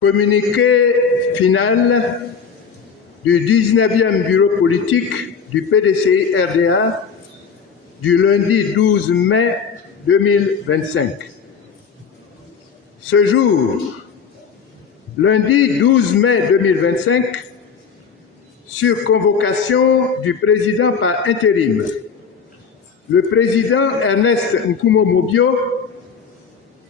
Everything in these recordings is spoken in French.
Communiqué final du 19e bureau politique du PDCI-RDA du lundi 12 mai 2025. Ce jour, lundi 12 mai 2025, sur convocation du président par intérim, le président Ernest Nkumo-Mobio,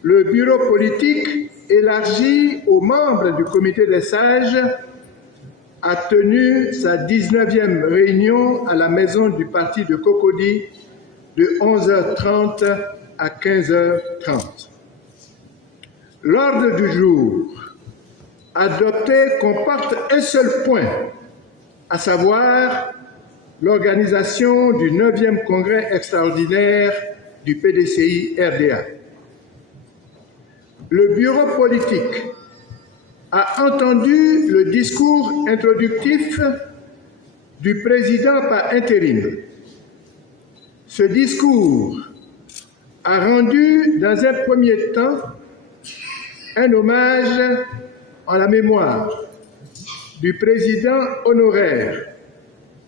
le bureau politique élargi aux membres du comité des sages a tenu sa 19e réunion à la maison du parti de Cocody de 11h30 à 15h30. L'ordre du jour adopté comporte un seul point, à savoir l'organisation du 9e congrès extraordinaire du PDCI-RDA. Le bureau politique a entendu le discours introductif du président par intérim. Ce discours a rendu dans un premier temps un hommage en la mémoire du président honoraire,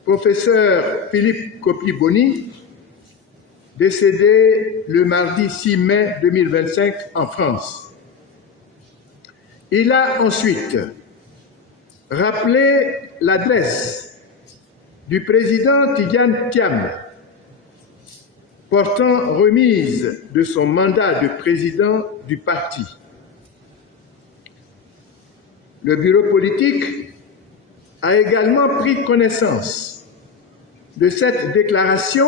professeur Philippe Kopi-Boni, décédé le mardi 6 mai 2025 en France. Il a ensuite rappelé l'adresse du président Tidjane Thiam portant remise de son mandat de président du parti. Le bureau politique a également pris connaissance de cette déclaration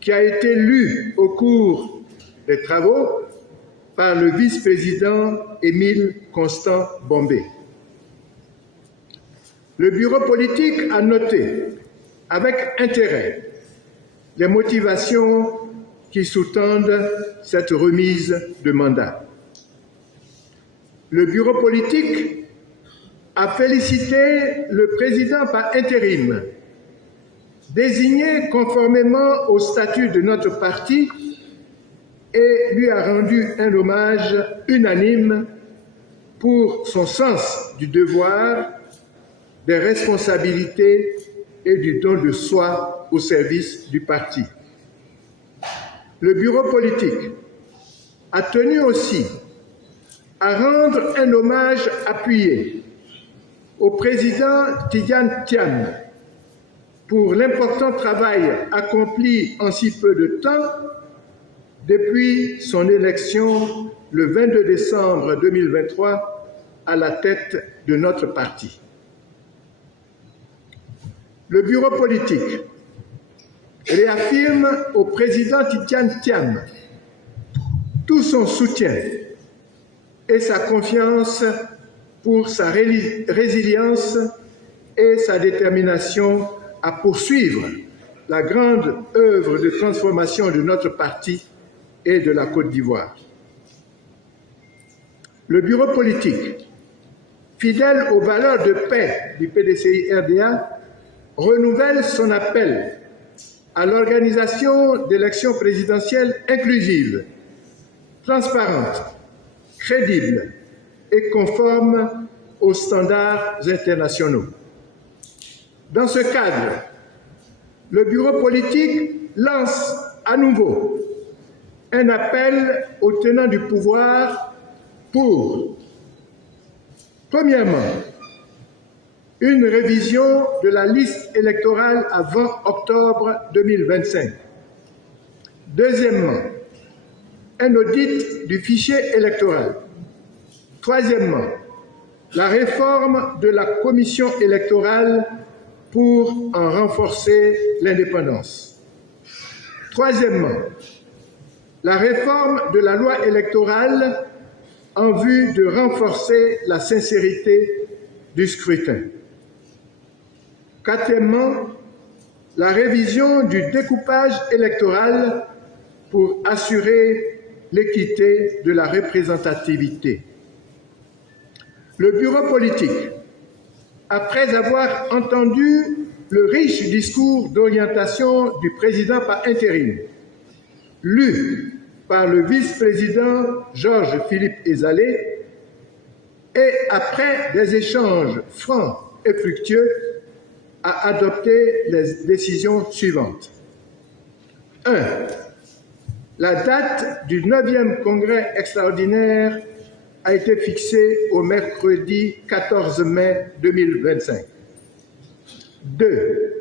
qui a été lue au cours des travaux par le vice-président Émile Constant Bombé. Le bureau politique a noté avec intérêt les motivations qui sous-tendent cette remise de mandat. Le bureau politique a félicité le président par intérim, désigné conformément au statut de notre parti, et lui a rendu un hommage unanime pour son sens du devoir, des responsabilités et du don de soi au service du parti. Le bureau politique a tenu aussi à rendre un hommage appuyé au président Tidjane Thiam pour l'important travail accompli en si peu de temps depuis son élection le 22 décembre 2023 à la tête de notre parti. Le bureau politique réaffirme au président Tidjane Thiam tout son soutien et sa confiance pour sa résilience et sa détermination à poursuivre la grande œuvre de transformation de notre parti et de la Côte d'Ivoire. Le bureau politique, fidèle aux valeurs de paix du PDCI-RDA, renouvelle son appel à l'organisation d'élections présidentielles inclusives, transparentes, crédibles et conformes aux standards internationaux. Dans ce cadre, le bureau politique lance à nouveau un appel aux tenants du pouvoir pour, premièrement, une révision de la liste électorale avant octobre 2025. Deuxièmement, un audit du fichier électoral. Troisièmement, la réforme de la commission électorale pour en renforcer l'indépendance. Troisièmement, la réforme de la loi électorale en vue de renforcer la sincérité du scrutin. Quatrièmement, la révision du découpage électoral pour assurer l'équité de la représentativité. Le bureau politique, après avoir entendu le riche discours d'orientation du président par intérim, lu par le vice-président Georges-Philippe Ezalé, et, après des échanges francs et fructueux, a adopté les décisions suivantes. 1. La date du 9e congrès extraordinaire a été fixée au mercredi 14 mai 2025. 2.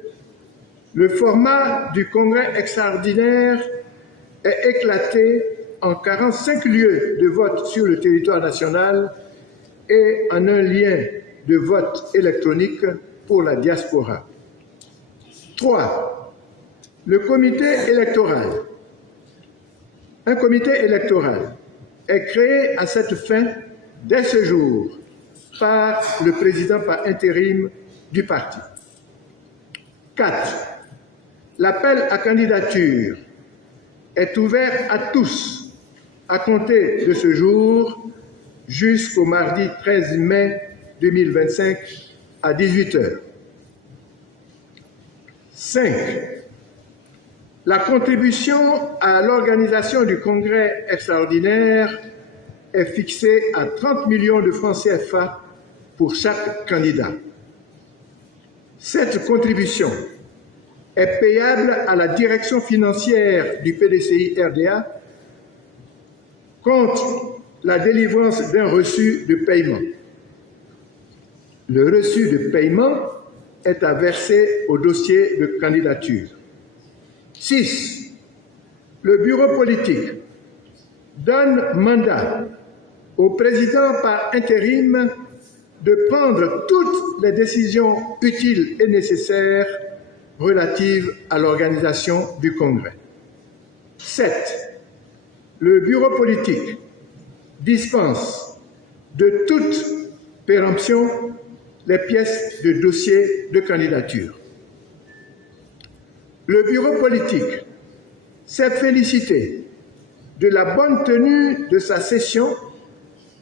Le format du congrès extraordinaire est éclaté en 45 lieux de vote sur le territoire national et en un lien de vote électronique pour la diaspora. 3. Un comité électoral est créé à cette fin dès ce jour par le président par intérim du parti. 4. L'appel à candidature est ouvert à tous à compter de ce jour jusqu'au mardi 13 mai 2025 à 18h. 5. La contribution à l'organisation du congrès extraordinaire est fixée à 30 millions de francs CFA pour chaque candidat. Cette contribution est payable à la direction financière du PDCI RDA contre la délivrance d'un reçu de paiement. Le reçu de paiement est à verser au dossier de candidature. 6. Le bureau politique donne mandat au président par intérim de prendre toutes les décisions utiles et nécessaires relatives à l'organisation du Congrès. 7. Le bureau politique dispense de toute péremption les pièces de dossier de candidature. Le bureau politique s'est félicité de la bonne tenue de sa session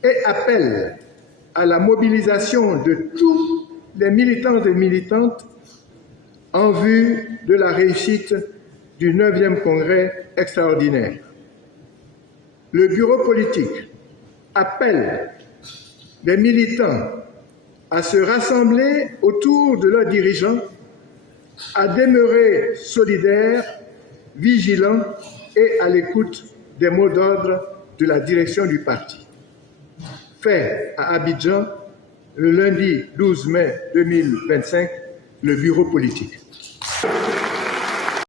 et appelle à la mobilisation de tous les militants et militantes en vue de la réussite du 9e congrès extraordinaire. Le bureau politique appelle les militants à se rassembler autour de leurs dirigeants, à demeurer solidaires, vigilants et à l'écoute des mots d'ordre de la direction du parti. Fait à Abidjan, le lundi 12 mai 2025, le bureau politique.